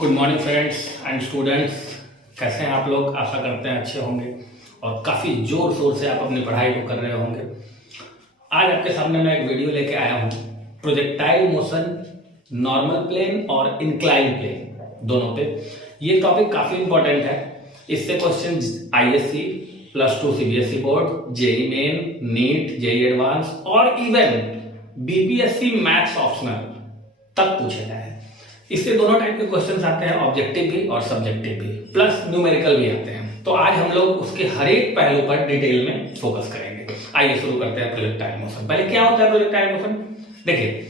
Good morning friends and students. कैसे हैं आप लोग? आशा करते हैं अच्छे होंगे और काफ़ी ज़ोर शोर से आप अपनी पढ़ाई को कर रहे होंगे। आज आपके सामने मैं एक वीडियो लेके आया हूँ प्रोजेक्टाइल मोशन नॉर्मल प्लेन और इंक्लाइन प्लेन दोनों पे। ये टॉपिक काफ़ी इंपॉर्टेंट है। इससे question ISC, +2 CBSE board, JEE main, NEET, JEE advance और इवन बीपीएससी मैथ्स ऑप्शनल तक पूछे गए हैं। इससे दोनों टाइप के क्वेश्चंस आते हैं, ऑब्जेक्टिव भी और सब्जेक्टिव भी, प्लस न्यूमेरिकल भी आते हैं। तो आज हम लोग उसके हर एक पहलू पर डिटेल में फोकस करेंगे। आइए शुरू करते हैं प्रोजेक्टाइल मोशन। पहले क्या होता है प्रोजेक्टाइल मोशन? देखिए,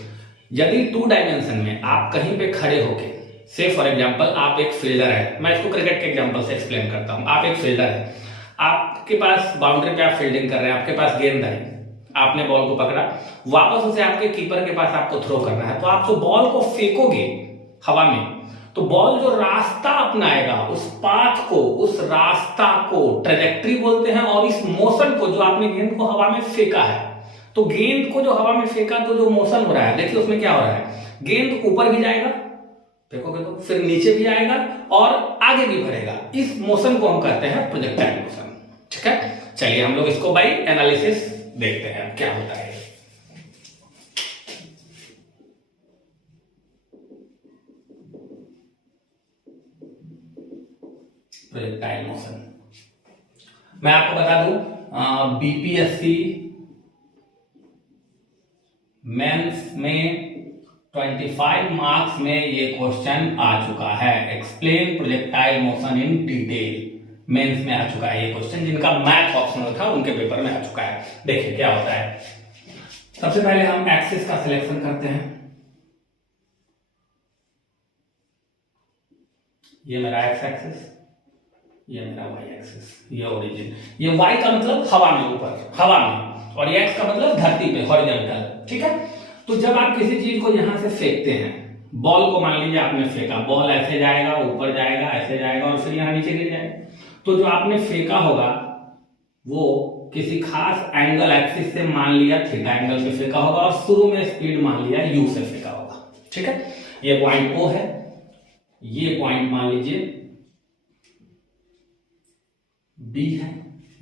यदि 2 डायमेंशन में आप कहीं पे खड़े होके, से फॉर एग्जांपल आप एक फील्डर है, मैं इसको क्रिकेट के एग्जांपल से एक्सप्लेन करता हूं। आप एक फील्डर है, आपके पास बाउंड्री पे आप फील्डिंग कर रहे हैं, आपके पास गेंद है, आपने बॉल को पकड़ा, वापस उसे आपके कीपर के पास आपको थ्रो करना है। तो आप जो बॉल को फेंकोगे हवा में, तो बॉल जो रास्ता अपनाएगा, उस पाथ को, उस रास्ता को ट्रेजेक्ट्री बोलते हैं। और इस मोशन को, जो आपने गेंद को हवा में फेंका है, तो गेंद को जो हवा में फेंका तो जो मोशन हो रहा है, देखिए उसमें क्या हो रहा है, गेंद ऊपर भी जाएगा, देखोगे तो फिर नीचे भी आएगा और आगे भी बढ़ेगा। इस मोशन को हम कहते हैं प्रोजेक्टाइल मोशन। ठीक है, चलिए हम लोग इसको बाय एनालिसिस देखते हैं क्या होता है। प्रोजेक्टाइल मोशन मैं आपको बता दूं, बीपीएससी मेंस में 25 मार्क्स में ये क्वेश्चन आ चुका है। Explain projectile motion in detail, mains में आ चुका है ये क्वेश्चन। जिनका मैथ ऑप्शनल था उनके पेपर में आ चुका है। देखिए क्या होता है। सबसे पहले हम एक्सिस का सिलेक्शन करते हैं। ये मेरा एक्स एक्सिस, ये मेरा वाई एक्सिस, ये ओरिजिन। ये वाई का मतलब हवा में, ऊपर हवा में, और ये एक्स का मतलब धरती पे, हॉरिजॉन्टल। ठीक है, तो जब आप किसी चीज को यहां से फेंकते हैं, बॉल को मान लीजिए आपने फेंका, बॉल ऐसे जाएगा, ऊपर जाएगा, ऐसे जाएगा और फिर यहां नीचे गिर जाएगा। तो जो आपने फेंका होगा वो किसी खास एंगल एक्सिस से, मान लिया थीटा एंगल पे फेंका होगा, और शुरू में स्पीड मान लिया यू से फेंका होगा। ठीक है, ये पॉइंट ओ है, ये पॉइंट मान लीजिए बी है,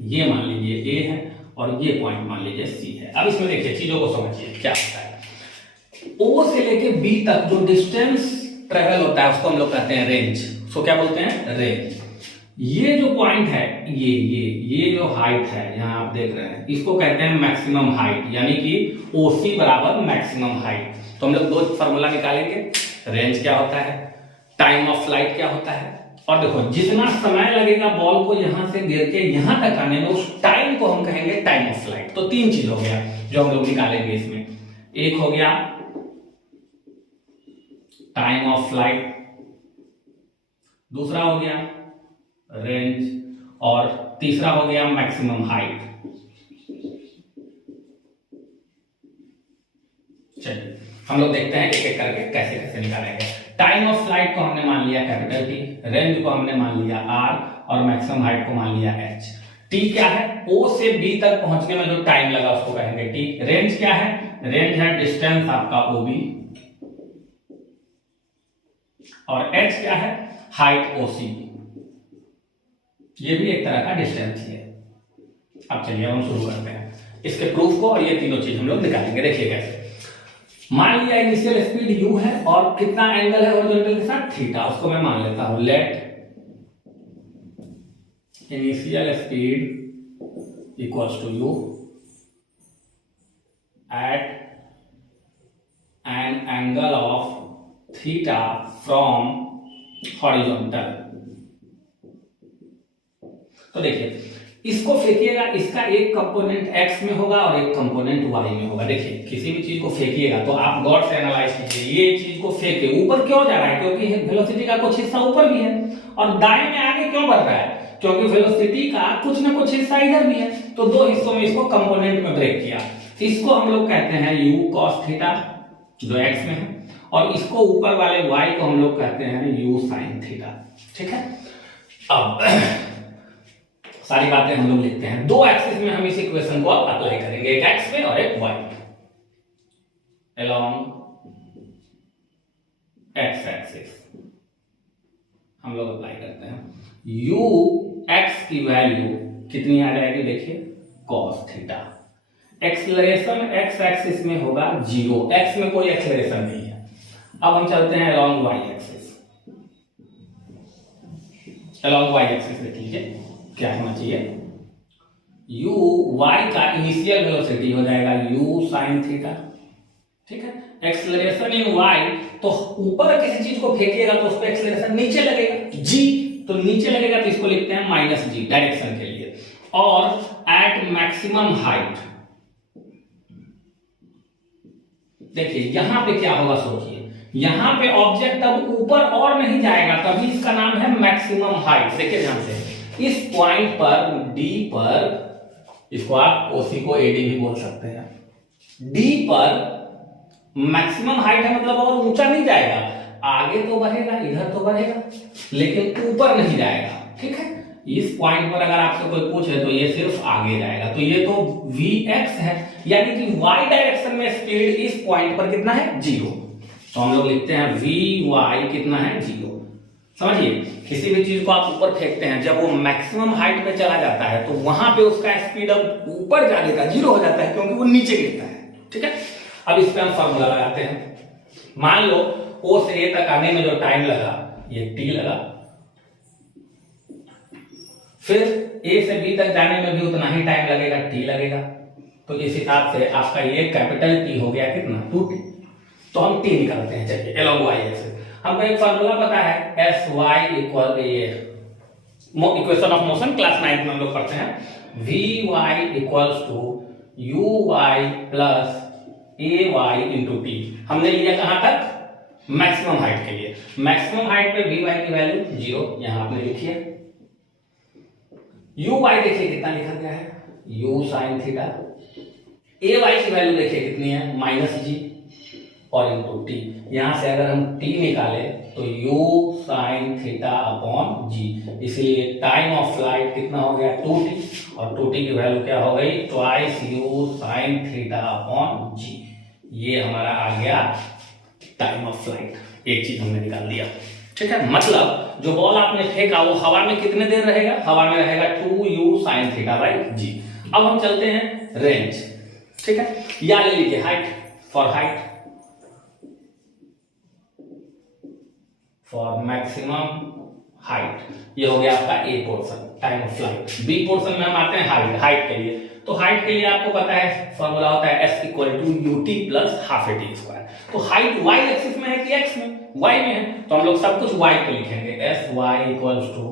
ये मान लीजिए ए है, और ये पॉइंट मान लीजिए सी है। अब इसमें देखिए चीजों को समझिए क्या होता है। ओ से लेके बी तक जो डिस्टेंस ट्रेवल होता है उसको हम लोग कहते हैं रेंज। सो क्या बोलते हैं? रेंज। ये जो पॉइंट है, ये जो हाइट है, यहां आप देख रहे हैं, इसको कहते हैं मैक्सिमम हाइट, यानी कि ओसी बराबर मैक्सिमम हाइट। तो हम लोग 2 फॉर्मूला निकालेंगे। रेंज क्या होता है, टाइम ऑफ फ्लाइट क्या होता है, और देखो जितना समय लगेगा बॉल को यहां से गिर के यहां तक आने में, उस टाइम को हम कहेंगे टाइम ऑफ फ्लाइट। तो 3 चीज हो गया जो हम लोग निकालेंगे इसमें। एक हो गया टाइम ऑफ फ्लाइट, दूसरा हो गया रेंज, और तीसरा हो गया मैक्सिमम हाइट। चलिए हम लोग देखते हैं एक एक करके कैसे कैसे निकालेंगे। टाइम ऑफ फ्लाइट को हमने मान लिया कैपिटल टी, रेंज को हमने मान लिया आर, और मैक्सिमम हाइट को मान लिया एच। टी क्या है? ओ से बी तक पहुंचने में जो टाइम लगा उसको कहेंगे टी। रेंज क्या है? रेंज है डिस्टेंस आपका ओबी, और एच क्या है? हाइट ओसी। ये भी एक तरह का डिस्टेंस है। अब चलिए हम शुरू करते हैं इसके प्रूफ को, और ये तीनों चीज हम लोग निकालेंगे। देखिए कैसे। मान लिया इनिशियल स्पीड u है, और कितना एंगल है हॉरिजॉन्टल के साथ? थीटा। उसको मैं मान लेता हूं, let initial speed equals to u at an angle of theta from horizontal. तो देखिए इसको फेंकिएगा, इसका एक कंपोनेंट x में होगा और एक कंपोनेंट y में होगा। देखिए किसी भी चीज को फेंकिएगा तो आप गौर से एनालाइज कीजिए। ये चीज को फेंके ऊपर क्यों जा रहा है? क्योंकि वेलोसिटी का कुछ हिस्सा ऊपर भी है। और दाएं में आगे क्यों बढ़ रहा है? क्योंकि वेलोसिटी का कुछ ना कुछ हिस्सा इधर भी है। तो 2 हिस्सों में इसको कंपोनेंट में ब्रेक किया। इसको हम लोग कहते हैं u cos थीटा, जो x में है, और इसको ऊपर वाले y को हम लोग कहते हैं u sin थीटा। ठीक है, अब सारी बातें हम लोग लिखते हैं। 2 एक्सिस में हम इस इक्वेशन को अप्लाई करेंगे, एक एक्स में और एक वाई में। along x axis हम लोग अप्लाई करते हैं। यू एक्स की वैल्यू कितनी आ जाएगी, देखिए cos theta. Acceleration x axis में होगा 0, एक्स में कोई एक्सेलरेशन नहीं है। अब हम चलते हैं along Y axis. Along Y axis देख लीजिए क्या होना चाहिए, u y का इनिशियल वेलोसिटी हो जाएगा u sin थीटा, ठीक है। एक्सेलरेशन इन y, तो ऊपर किसी चीज को फेंकिएगा तो उस पर एक्सेलरेशन नीचे लगेगा g, तो नीचे लगेगा तो इसको लिखते हैं -g डायरेक्शन के लिए। और एट मैक्सिमम हाइट, देखिए यहां पे क्या होगा सोचिए, यहां पे ऑब्जेक्ट अब ऊपर और नहीं जाएगा, तभी इसका नाम है मैक्सिमम हाइट। देखिए ध्यान से, इस पॉइंट पर डी पर, इसको आप ओसी को एडी भी बोल सकते हैं, डी पर मैक्सिमम हाइट है, मतलब और ऊंचा नहीं जाएगा, आगे तो बढ़ेगा, इधर तो बढ़ेगा, लेकिन ऊपर नहीं जाएगा, ठीक है। इस पॉइंट पर अगर आपसे कोई पूछे तो ये सिर्फ आगे जाएगा, तो ये तो Vx है, यानी कि y डायरेक्शन में स्पीड इस पॉइंट पर कितना है 0, तो हम लोग लिखते हैं Vy कितना है 0। समझिए, किसी भी चीज को आप ऊपर फेंकते हैं, जब वो मैक्सिमम हाइट पे चला जाता है तो वहां पे उसका स्पीड अब ऊपर जाने का 0 हो जाता है, क्योंकि वो नीचे गिरता है, ठीक है। अब इस पे हम फॉर्मूला लगाते हैं। मान लो O से A तक आने में जो टाइम लगा ये t लगा, फिर A से B तक जाने में भी उतना ही टाइम लगेगा, t लगेगा, तो इस हिसाब से आपका ये कैपिटल T हो गया कितना 2t, तो हम t निकालते हैं। चलिए अलोंग y एक्सिस हमको एक फॉर्मूला पता है, S Y equal equation of motion class 9 में हम लोग पढ़ते हैं, V Y equals to U Y plus A Y into T. हमने लिया कहां तक, मैक्सिमम हाइट के लिए। मैक्सिमम हाइट पे वी वाई की वैल्यू 0 यहां आपने लिखी है। यू वाई देखिए कितना लिखा गया है, U sine theta. A Y की वैल्यू देखिए कितनी है -g और इंटू टी। यहां से अगर हम t निकाले तो u sine theta upon g, इसलिए टाइम ऑफ फ्लाइट कितना हो गया 2t, और 2t की वैल्यू क्या हो गई twice u sine theta upon g। ये हमारा आ गया टाइम ऑफ फ्लाइट, एक चीज हमने निकाल दिया, ठीक है। मतलब जो बॉल आपने फेंका वो हवा में कितने देर रहेगा, हवा में रहेगा 2u sine theta by g। अब हम चलते हैं रेंज, ठीक है, या ले लीजिए height, for height, for maximum height, ये हो गया आपका A portion time of flight. B portion में हम आते हैं हाइट, हाइट के लिए, तो हाइट के लिए आपको पता है फॉर्मूला होता है s equal to ut plus half A T square. तो हाइट y एक्सिस में है कि x में, y में है, तो हम लोग सब कुछ y पे लिखेंगे, S Y equals to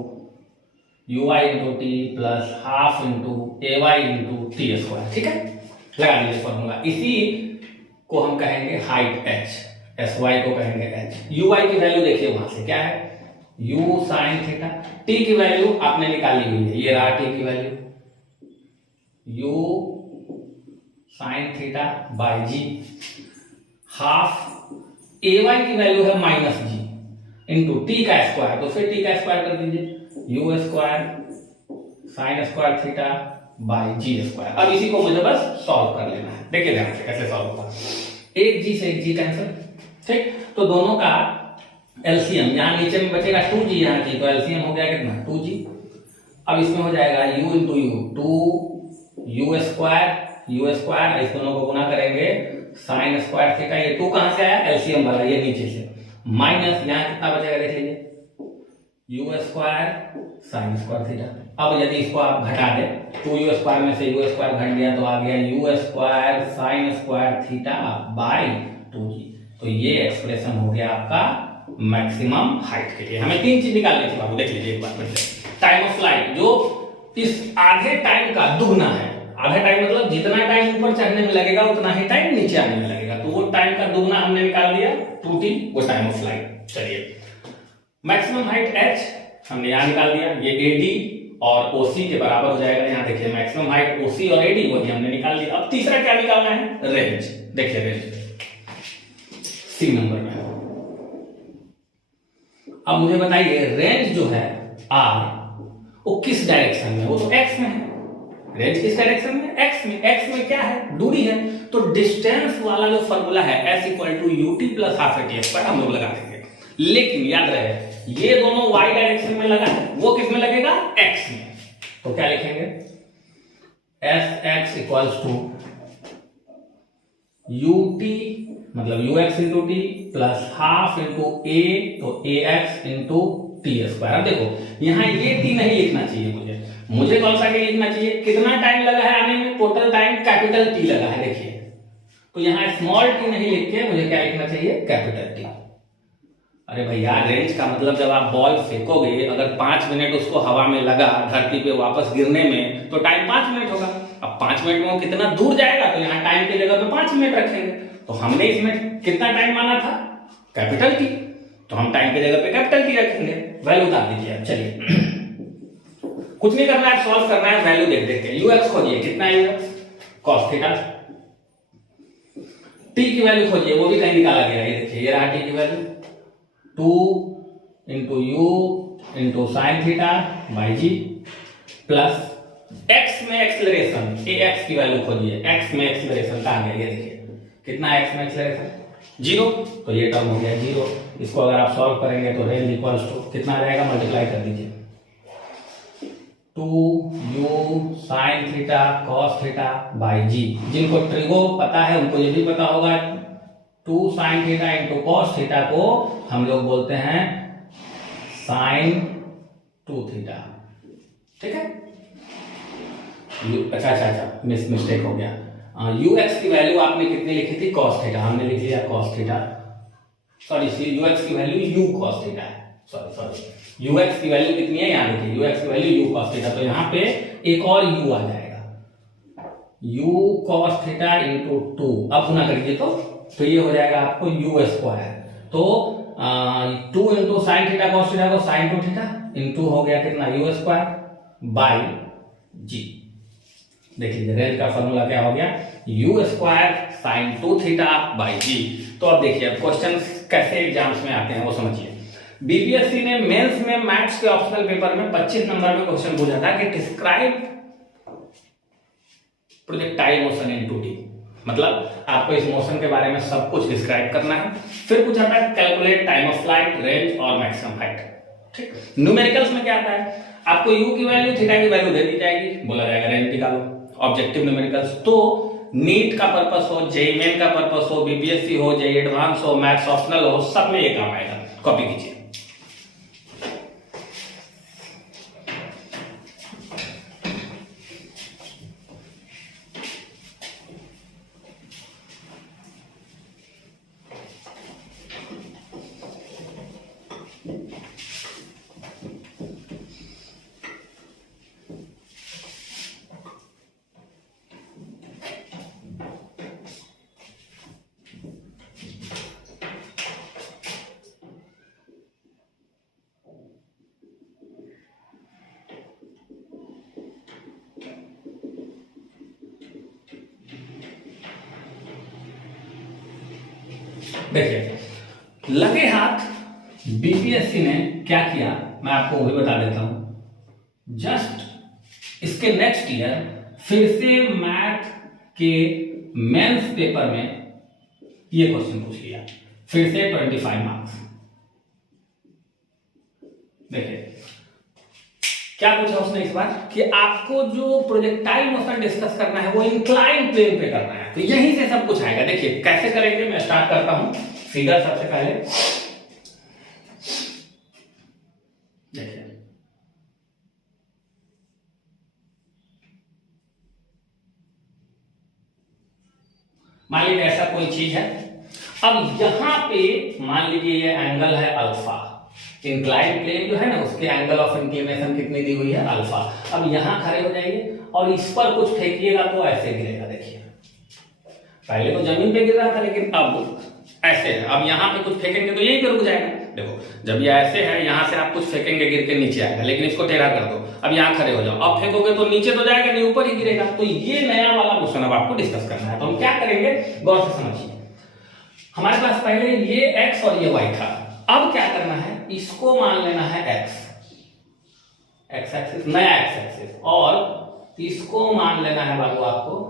U Y into T plus half into A Y into T square, ठीक है। लगा दीजिए फॉर्मूला, इसी को हम कहेंगे हाइट h, एस वाई को कहेंगे h। यू वाई की वैल्यू देखिए वहां से क्या है u साइन थीटा, t की वैल्यू आपने निकाली हुई है, ये रहा t की value u sine theta by g, half A Y की वैल्यू है -g इंटू टी का स्क्वायर, तो फिर टी का स्क्वायर कर दीजिए u square sine square theta by g square. अब इसी को मुझे बस सॉल्व कर लेना है, देखिए ध्यान से कैसे सॉल्व होगा। एक g से एक g कैंसिल, ठीक, तो दोनों का एलसीएम, यहां नीचे में बचेगा 2g, यहां g, तो एलसीएम हो गया कितना 2g। अब इसमें हो जाएगा u into you 2u square, इस दोनों को गुना करेंगे साइन स्क्वायर थीटा, ये 2 कहां से आया एलसीएम वाला, ये नीचे से, माइनस यहां कितना बचेगा देख लीजिए u square sine square theta. अब यदि इसको आप घटा दें 2u स्क्वायर में से u स्क्वायर घट गया तो आ गया u square sine square theta by 2g। तो ये एक्सप्रेशन हो गया आपका मैक्सिमम हाइट के लिए। हमें 3 चीज निकालनी थी बाबू, देख लीजिए एक बार फिर से। टाइम ऑफ फ्लाइट जो इस आधे टाइम का दुगना है, आधा टाइम मतलब जितना टाइम ऊपर चढ़ने में लगेगा उतना ही टाइम नीचे आने में लगेगा, तो वो टाइम का दुगना हमने निकाल दिया 2t, वो टाइम ऑफ फ्लाइट। चलिए मैक्सिमम हाइट h हमने यहां निकाल दिया, ये AD और OC के बराबर हो जाएगा। यहां देखिए मैक्सिमम हाइट OC और AD वो भी हमने निकाल दिया। अब तीसरा क्या निकालना है, रेंज। देखिए रेंज C नंबर में, अब मुझे बताइए रेंज जो है R वो किस डायरेक्शन में, वो तो x में है। रेंज किस डायरेक्शन में, x में। x में क्या है, दूरी है, तो डिस्टेंस वाला जो फॉर्मूला है s equal to ut plus half A T square हम लोग लगा देंगे। लेकिन याद रहे ये दोनों y डायरेक्शन में लगा है, वो किस में लगेगा, x में। तो क्या लिखेंगे, S x equals to ut मतलब ux into T plus half into a, तो a x into T square. अब देखो यहाँ ये टी नहीं लिखना चाहिए, मुझे कौन सा टी लिखना चाहिए, कितना टाइम लगा है आने में, टोटल टाइम कैपिटल टी लगा है, देखिए। तो यहाँ स्मॉल टी नहीं लिख के मुझे क्या लिखना चाहिए, कैपिटल टी। अरे भैया रेंज का मतलब जब आप बॉल फेंकोगे, अगर 5 मिनट उसको हवा में लगा, धरती पे वापस गिरने में, तो टाइम 5 मिनट होगा। अब 5 मिनट में वो कितना दूर जाएगा, तो यहाँ टाइम की जगह पे 5 मिनट रखेंगे। तो हमने इसमें कितना टाइम माना था, कैपिटल टी, तो हम टाइम की जगह पे कैपिटल टी रखेंगे। वैल्यू उतार दीजिए। चलिए कुछ नहीं करना है, सॉल्व करना है, वैल्यू देख देते हैं। यूएक्स खोजिए, कितना है यूएक्स, कॉस थीटा। टी की वैल्यू खोजिए, वो भी कहीं निकाला गया है, ये देखिए, ये रहा टी की value 2 into U into sine theta by G plus X में एक्सेलरेशन, ए एक्स की वैल्यू खोजिए। एक्स में एक्सेलरेशन कहाँ गया, ये देखिए, कितना एक्स में एक्सेलरेशन, 0, तो ये टर्म हो गया 0। इसको अगर आप सॉल्व करेंगे तो रेंज इक्वल्स टू कितना रहेगा, मल्टीप्लाई कर दीजिए, 2u sine theta cos theta by g. जिनको ट्रिगो पता है उनको ये भी पता होगा, 2 sign theta into cos theta को हम लोग बोलते हैं साइन 2 थीटा, ठीक है। अच्छा मिस्टेक हो गया। ux की वैल्यू आपने कितनी लिखी थी, कॉस थीटा, हमने लिख लिया कॉस थीटा, सॉरी ux की वैल्यू u कॉस थीटा है, सॉरी ux की वैल्यू कितनी है, यहाँ देखिए ux की वैल्यू u cos थीटा, तो यहाँ पे एक और u आ जाएगा, u cos थीटा इंटू 2। अब गुना करिए तो ये हो जाएगा आपको u स्क्वायर, तो 2 into sine theta cos theta को साइन 2 थीटा इंटू हो गया कितना, u स्क्वायर बाई जी। देखिए रेंज का फॉर्मूला क्या हो गया, u square sine 2 theta by g. तो अब देखिए क्वेश्चन कैसे एग्जाम्स में आते हैं वो समझिए। बीपीएससी ने मेंस में मैथ्स के ऑप्शनल पेपर में 25 नंबर में क्वेश्चन पूछा था कि डिस्क्राइब प्रोजेक्टाइल मोशन इन 2D, मतलब आपको इस मोशन के बारे में सब कुछ डिस्क्राइब करना है। फिर पूछा था calculate time of flight, range और मैक्सिमम हाइट, ठीक। न्यूमेरिकल्स में क्या आता है, आपको u की वैल्यू थीटा की वैल्यू दे दी जाएगी, बोला जाएगा रेंज निकालो। ऑब्जेक्टिव न्यूमेरिकल्स तो नीट का पर्पस हो, जेईई मेन का पर्पस हो, बीपीएससी हो, जेईई एडवांस हो, मैथ्स ऑप्शनल हो, सब में ये काम आएगा। कॉपी कीजिए। देखिए लगे हाथ बीपीएससी ने क्या किया, मैं आपको वही बता देता हूं। जस्ट इसके नेक्स्ट ईयर फिर से मैथ के मेंस पेपर में ये क्वेश्चन पूछ लिया, फिर से 25 मार्क्स। देखिए क्या पूछा उसने इस बार कि आपको जो प्रोजेक्टाइल मोशन डिस्कस करना है वो इंक्लाइन प्लेन पे करना है, तो यहीं से सब कुछ आएगा। देखिए कैसे करेंगे, मैं स्टार्ट करता हूं। फिगर सबसे पहले देखिए, मान लीजिए ऐसा कोई चीज है। अब यहां पे मान लीजिए ये एंगल है अल्फा, इंक्लाइन प्लेन जो है ना उसके एंगल ऑफ इंक्लिनेशन कितनी दी हुई है, अल्फा। अब यहां खड़े हो जाइए और इस पर कुछ फेंकिएगा तो ऐसे गिरेगा। देखिए पहले तो जमीन पे गिर रहा था लेकिन अब ऐसे है। अब यहाँ पे कुछ फेंकेंगे तो यहीं पे रुक जाएगा। देखो जब ये ऐसे है, यहाँ से आप कुछ फेंकेंगे गिर के नीचे आएगा, लेकिन इसको टेढ़ा कर दो। अब यहाँ खड़े हो जाओ, अब फेंकोगे तो नीचे तो जाएगा नहीं, ऊपर ही गिरेगा। तो ये नया वाला क्वेश्चन अब आपको डिस्कस करना है। तो हम क्या करेंगे, गौर से समझिए। हमारे पास पहले ये x और ये y था। अब क्या करना है, इसको मान लेना है x एक्सिस, नया x एक्सिस, और इसको मान लेना है बाबू आपको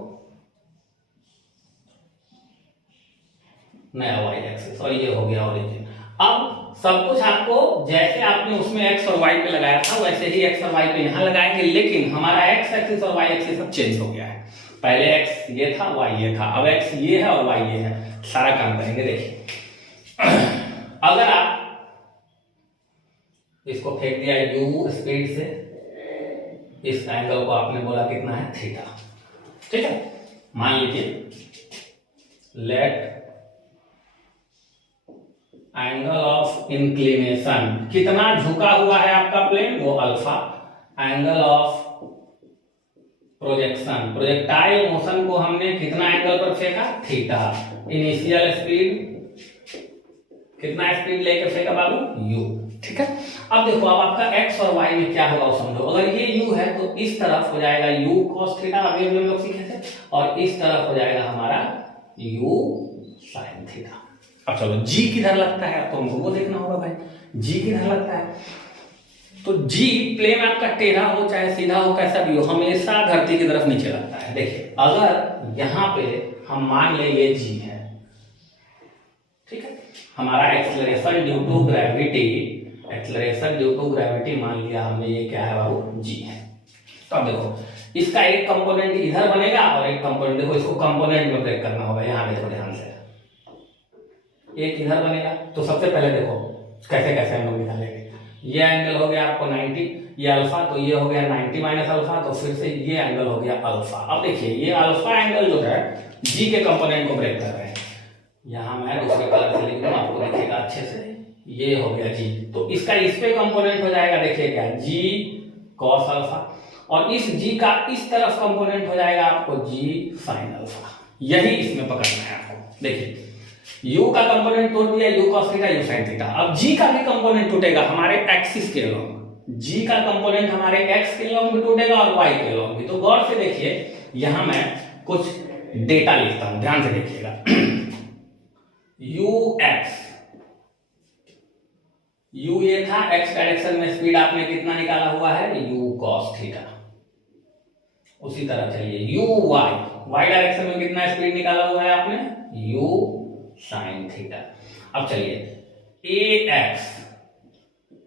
नया y एक्सिस, और ये हो गया ओरिजिन। अब सब कुछ आपको जैसे आपने उसमें एक्स और वाई पे लगाया था वैसे ही एक्स और वाई पे यहाँ लगाएंगे, लेकिन हमारा एक्स एक्सिस और वाई एक्सिस सब चेंज हो गया है। पहले एक्स ये था, वाई ये था, अब एक्स ये है और वाई ये है। सारा काम करेंगे। देखिए अगर आप इसको फेंक दिया u स्पीड से, इस एंगल को आपने बोला कितना है, थीटा। ठीक है, मान लीजिए लेट एंगल ऑफ इंक्लिनेशन, कितना झुका हुआ है आपका प्लेन, वो alpha. Angle of projection, projectile motion को हमने कितना एंगल पर फेंका, थीटा। इनिशियल स्पीड, कितना स्पीड लेकर फेंका बाबू, u। ठीक है, अब देखो अब आपका x और y में क्या होगा वो समझो। अगर ये u है तो इस तरफ हो जाएगा u cos थीटा, अभी हम लोग सीखे थे, और इस तरफ हो जाएगा हमारा u sin थीटा। अब चलो g किधर लगता है, तो हमको वो देखना होगा भाई, g किधर लगता है। तो g प्लेन आपका टेढ़ा हो चाहे सीधा हो, कैसा भी हो, हमेशा धरती की तरफ नीचे लगता है। देखिए अगर यहाँ पे हम मान ले ये g है, ठीक है, हमारा acceleration due to gravity, acceleration due to gravity मान लिया हमने, ये क्या है बाबू, g है। तो अब देखो इसका एक कंपोनेंट इधर बनेगा और एक कंपोनेंट, देखो इसको कंपोनेंट में ब्रेक करना होगा। यहाँ देखो ध्यान से, एक इधर बनेगा, तो सबसे पहले देखो कैसे कैसे हम लोग निकालेंगे। ये एंगल हो गया आपको 90, ये अल्फा, तो ये हो गया 90 माइनस अल्फा, तो फिर से ये एंगल हो गया अल्फा। अब देखिए ये अल्फा एंगल जो है g के कंपोनेंट को ब्रेक कर रहे हैं। यहाँ मैं दूसरे कलर से लिख दूं, आपको दिखेगा अच्छे से, ये हो गया g, तो इसका इस पे कंपोनेंट हो जाएगा, देखिए क्या, g cos अल्फा, और इस g का इस तरफ कंपोनेंट हो जाएगा आपको g sin अल्फा। यही इसमें पकड़ना है आपको। देखिए u का कंपोनेंट तोड़ दिया, u cos theta, u sin theta. अब g का भी कंपोनेंट टूटेगा हमारे एक्सिस के लॉन्ग, g का कंपोनेंट हमारे x के लॉन्ग भी टूटेगा और y के लॉन्ग भी। तो गौर से देखिए, यहां मैं कुछ डेटा लिखता हूं, ध्यान से देखिएगा। u ये था, x डायरेक्शन में स्पीड आपने कितना निकाला हुआ है, u cos थीटा। उसी तरह चलिए y डायरेक्शन में कितना स्पीड निकाला हुआ है आपने, u sin थीटा। अब चलिए ax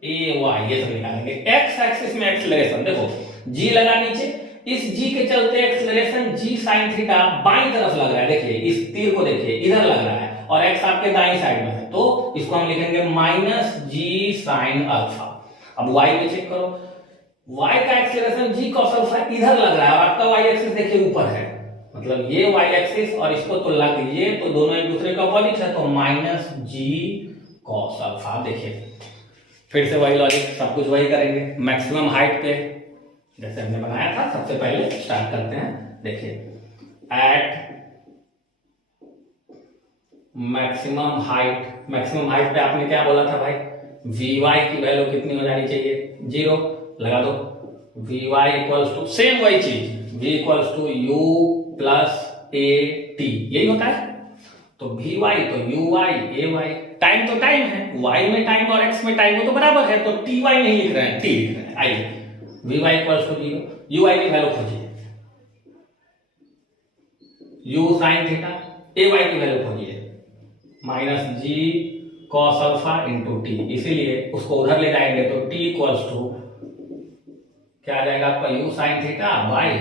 ay ये सब निकालेंगे। x एक्सिस में एक्सेलरेशन, देखो g लगा नीचे, इस g के चलते एक्सेलरेशन g sin थीटा बाईं तरफ लग रहा है। देखिए इस तीर को देखिए, इधर लग रहा है और x आपके दाईं साइड में है, तो इसको हम लिखेंगे माइनस g sin अल्फा। अब y में चेक करो, y का एक्सेलरेशन g cos अल्फा इधर लग रहा है और आपका y एक्सिस देखिए ऊपर है, मतलब ये y एक्सिस और इसको तुलना कीजिए तो दोनों एक दूसरे का अपोजिट है, तो माइनस g cos अल्फा। देखिए फिर से वही लॉजिक, सब कुछ वही करेंगे। मैक्सिमम हाइट पे जैसे हमने बनाया था, सबसे पहले स्टार्ट करते हैं। देखिए एट मैक्सिमम हाइट पे आपने क्या बोला था भाई, Vy की वैल्यू कितनी हो जानी चाहिए, 0 लगा दो। Vy इक्वल्स टू सेम वही चीज, V equals to u plus at, यही होता है। तो Vy तो uy ay, टाइम तो टाइम है, y में टाइम और x में टाइम वो तो बराबर है, तो ty नहीं लिख रहे हैं, t लिख रहे हैं। आइए Vy इक्वल्स टू 0, uy की वैल्यू खोजिए, u sin थीटा, ay की वैल्यू खोजिए, minus g cos alpha into t, इसीलिए उसको उधर ले जाएंगे तो t इक्वल्स टू क्या आ जाएगा आपका, u sin theta by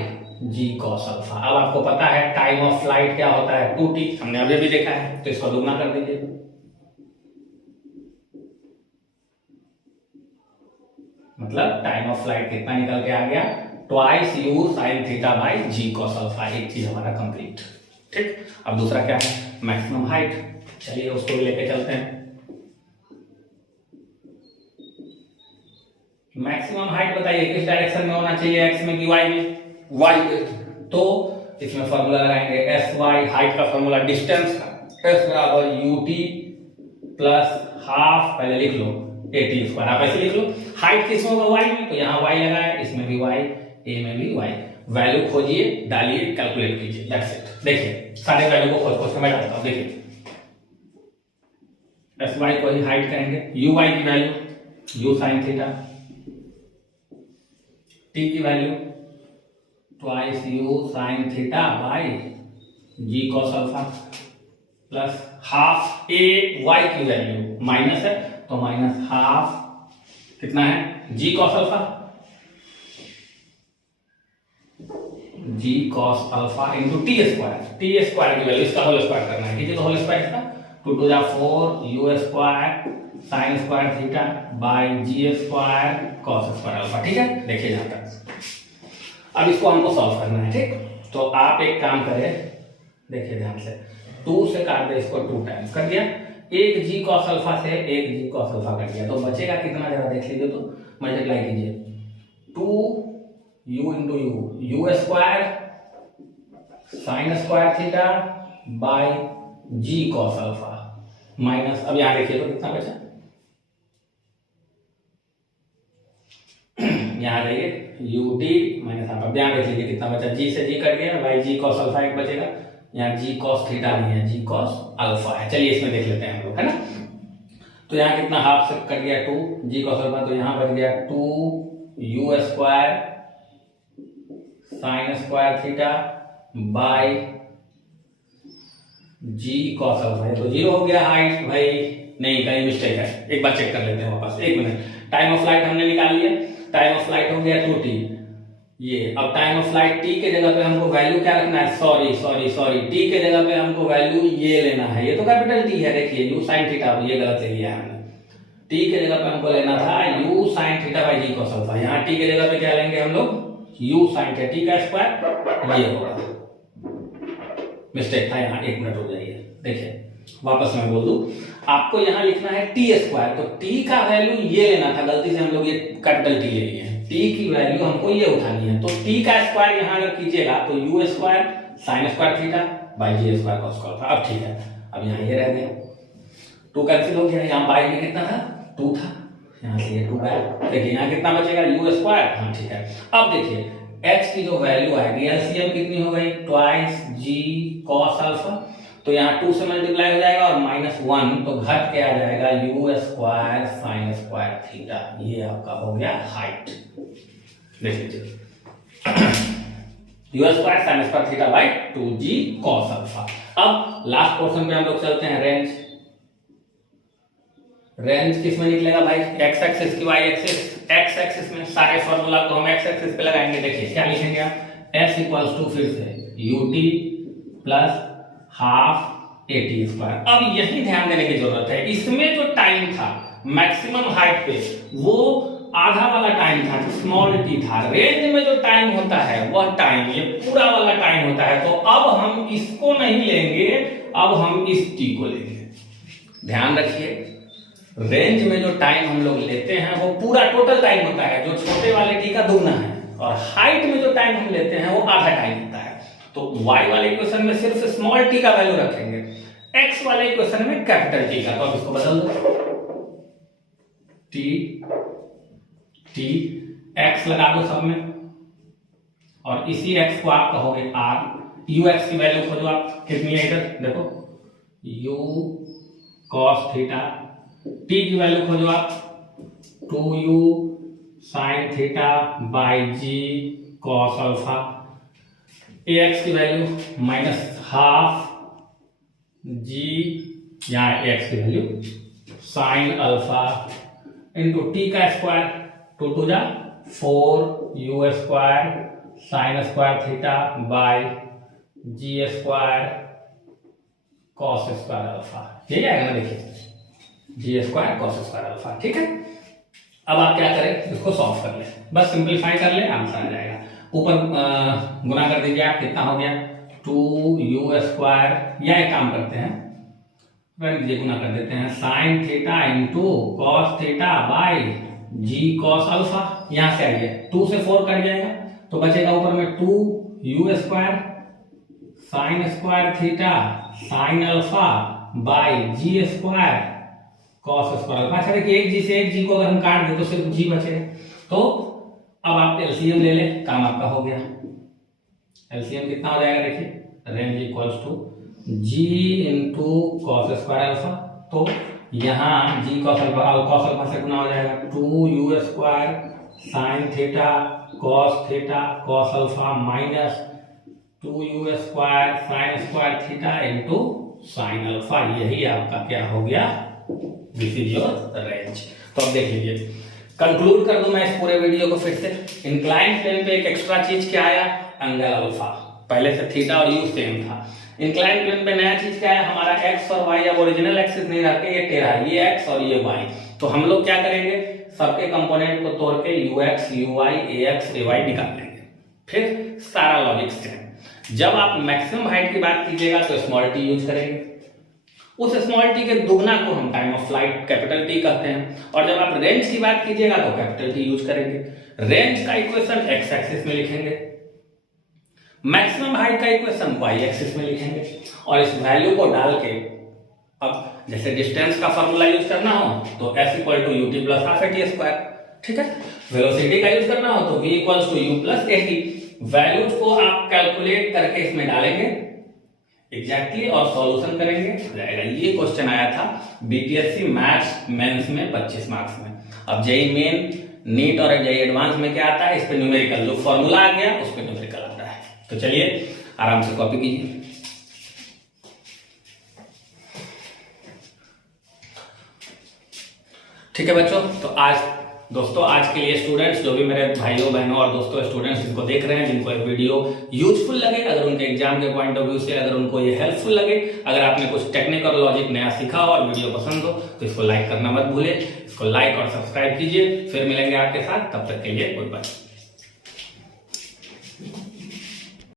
g cos alpha. अब आपको पता है टाइम ऑफ फ्लाइट क्या होता है, 2t, हमने अभी भी देखा है, तो इसको दुगना कर दीजिए। मतलब टाइम ऑफ फ्लाइट कितना निकल के आ गया, twice u sin theta by g cos alpha. एक चीज हमारा कंप्लीट। ठीक, अब दूसरा क्या है, मैक्सिमम हाइट। चलिए उसको भी लेके चलते हैं। मैक्सिमम हाइट बताइए किस डायरेक्शन में होना चाहिए, x में कि y में, y में। तो इसमें फॉर्मूला लगाएंगे sy, हाइट का फॉर्मूला डिस्टेंस का, s बराबर ut प्लस हाफ, पहले लिख लो at स्क्वायर, आप ऐसे लिख लो। हाइट किस में होगा, y में, तो यहाँ y लगाए, इसमें भी y, a में भी y। वैल्यू खोजिए, डालिए, कैलकुलेट कीजिए, दैट्स इट। देखिए सारे वैल्यू को खोज खोज के मैं डालता हूँ। देखिए sy को ही हाइट कहेंगे, uy की value u sin theta, t की value twice u sin theta by g cos alpha plus half a y की वैल्यू माइनस है, तो माइनस हाफ कितना है g cos alpha, g cos alpha into T square की value इसका whole square करना है, ठीक है। तो होल स्क्वायर इसका 2 टू जा 4 U square sine square theta by G square cos square alpha, ठीक है। देखिए यहां तक, अब इसको हमको सॉल्व करना है, ठीक। तो आप एक काम करें, देखिए ध्यान से, 2 से काट दे इसको, 2 टाइम्स कर दिया, एक जी कॉस अल्फा से एक जी कॉस अल्फा कर दिया, तो बचेगा कितना जरा देख लीजिए, तो मल्टीप्लाई कीजिए 2 U into U square sine square theta by G cos alpha minus, अब यहां देखिए तो कितना बचा, यहां जाइए यू डी माइनस आप ध्यान देख लीजिए कितना बचा, जी से जी कट गया, बाई जी कॉस अल्फा एक बचेगा, यहाँ जी कॉस थीटा नहीं है, जी कॉस अल्फा है। चलिए इसमें देख लेते हैं हम लोग, है ना। तो यहाँ कितना हाफ से कट गया 2 जी कॉस अल्फा, तो यहाँ बच गया 2 U square sine square theta by G cos alpha, तो 0 हो गया हाइट, भाई नहीं कहीं मिस्टेक है, एक बार चेक कर लेते हैं वापस, एक मिनट। टाइम ऑफ फ्लाइट हमने निकाल लिया, टाइम ऑफ फ्लाइट हो गया 2t, ये अब टाइम ऑफ फ्लाइट t के जगह पे हमको वैल्यू क्या रखना है, सॉरी t के जगह पे हमको वैल्यू ये लेना है, ये तो कैपिटल T है, देखिए u sin थीटा, ये गलत ले लिया हमने, t के जगह पे हमको लेना था u sin theta by G cos alpha, यहाँ t के जगह पे क्या लेंगे हम लोग u sin थीटा, t का स्क्वायर ये होगा, मिस्टेक था यहाँ, एक मिनट हो जाइए, देखिए वापस मैं बोल दूं, आपको यहाँ लिखना है टी स्क्वायर, तो टी का वैल्यू ये लेना था, गलती से हम लोग ये कैपिटल टी ले लिए हैं, टी की वैल्यू हमको ये उठानी है, तो टी का स्क्वायर यहाँ अगर कीजिएगा तो U square sine square theta by G square cos alpha, अब ठीक है, अब यहाँ ये रह गया 2 कैंसिल हो गया, यहाँ बाई में कितना था 2 था, यहाँ से ये 2 गया, देखिए यहाँ कितना बचेगा यू स्क्वायर, हाँ ठीक है। अब देखिए x की जो वैल्यू आएगी एलसीएम कितनी हो गई, ट्वाइस जी कॉस अल्फा, तो यहाँ 2 से मल्टीप्लाई हो जाएगा और -1 तो घट के आ जाएगा you square sine square theta, ये आपका हो गया हाइट, देख लीजिए you square sine square theta by 2g cos alpha. अब लास्ट पोर्शन पे हम लोग चलते हैं, रेंज किस में निकलेगा भाई, एक्स एक्सिस की वाई एक्सिस, एक्स एक्सिस में सारे फॉर्मूला को हम एक्स एक्सिस पे लगाएंगे, देखिए क्या लिखेंगे आप, s इक्वल्स टू फिर से ut plus half A T square. अब यही ध्यान देने की जरूरत है, इसमें जो टाइम था मैक्सिमम हाइट पे वो आधा वाला टाइम था, स्मॉल टी था, रेंज में जो टाइम होता है वह टाइम ये पूरा वाला टाइम होता है, तो अब हम इसको नहीं लेंगे, अब हम इस टी को लेंगे, ध्यान रखिए रेंज में जो टाइम हम लोग लेते हैं वो पूरा टोटल टाइम होता है, जो छोटे वाले टी का दुगना है, और हाइट में जो टाइम हम लेते हैं वो आधा टाइम होता है, तो y वाले इक्वेशन में सिर्फ स्मॉल टी का वैल्यू रखेंगे, x वाले इक्वेशन में कैपिटल टी का, तो अब इसको बदल दो, t x लगा दो सब में, और इसी x को आप कहोगे r, ux की वैल्यू खोजो आप, कितनी है इधर देखो u cos थीटा, t की वैल्यू खोजो आप 2u sin theta by G cos alpha, ax की वैल्यू -हाफ g, यहाँ ax की value sin alpha into T का स्क्वायर 2 टू जा 4 U square sine square theta by G square cos square alpha, यही आएगा ना, देखिए G square cos square alpha, ठीक है। अब आप क्या करें, इसको सॉल्व कर ले, बस सिंपलीफाई कर ले, आंसर आ जाएगा, ऊपर गुना कर दीजिए आप, कितना हो गया 2 यू स्क्वायर, या एक काम करते हैं गुना कर देते हैं, sine theta into cos theta by G cos alpha, यहां से आइए 2 से 4 कट जाएगा, तो बचेगा ऊपर में 2 U square sine square theta sine alpha by G square cos square alpha. अच्छा देखिए एक जी से एक जी को अगर हम काट दें तो सिर्फ जी बचेगा, तो अब आप एलसीएम ले लें, काम आपका हो गया, एलसीएम कितना हो जाएगा देखिए, range equals to G into cos square alpha, तो यहाँ जी कॉस अल्फा से गुना हो जाएगा 2 U square sign theta cos alpha minus 2 U square sine square theta into sine alpha, यही आपका क्या हो गया दिस इज योर रेंज। तो अब देख लीजिए, कंक्लूड कर दूं मैं इस पूरे वीडियो को फिर से। इंक्लाइन प्लेन पे एक एक्स्ट्रा चीज क्या आया, एंगल अल्फा। पहले से थीटा और यू सेम था। इंक्लाइन प्लेन पे नया चीज क्या है, हमारा एक्स और वाई अब ओरिजिनल एक्सिस नहीं रहते, ये टेढ़ा, ये एक्स और ये वाई। तो हम लोग क्या करेंगे, सबके कंपोनेंट को तोड़ के U X U Y A X A Y निकाल लेंगे। फिर सारा लॉजिक सेम। जब आप मैक्सिमम हाइट की बात कीजिएगा तो स्मॉल टी यूज करेंगे, उस स्मॉल टी के दुगना को हम time of flight capital T कहते हैं। और जब आप रेंज की बात कीजिएगा तो कैपिटल टी यूज करेंगे। रेंज का इक्वेशन एक्स एक्सिस में लिखेंगे, मैक्सिमम हाइट का इक्वेशन वाई एक्सिस में लिखेंगे, और इस वैल्यू को डाल के अब जैसे डिस्टेंस का फॉर्मूला यूज करना हो तो s equal to UT plus half AT square, ठीक है। वेलोसिटी का यूज करना हो तो v equals to U plus AT. Values को आप कैलकुलेट करके इसमें डालेंगे एग्जैक्टली और सॉल्यूशन करेंगे, हो जाएगा। ये क्वेश्चन आया था बीपीएससी मैथ्स मेंस में 25 मार्क्स में। अब जेई मेन, नीट और जेई एडवांस में क्या आता है, इस पे न्यूमेरिकल, जो फॉर्मूला आ गया उस पे न्यूमेरिकल आता है। तो चलिए आराम से कॉपी कीजिए। ठीक है बच्चों, तो आज के लिए स्टूडेंट्स, जो भी मेरे भाइयों बहनों और दोस्तों स्टूडेंट्स जिनको देख रहे हैं, जिनको ये वीडियो यूजफुल लगे, अगर उनके एग्जाम के पॉइंट ऑफ व्यू से अगर उनको ये हेल्पफुल लगे, अगर आपने कुछ टेक्निक और लॉजिक नया सीखा हो और वीडियो पसंद हो तो इसको लाइक करना मत भूलें। इसको लाइक और सब्सक्राइब कीजिए। फिर मिलेंगे आपके साथ, तब तक के लिए गुड बाय।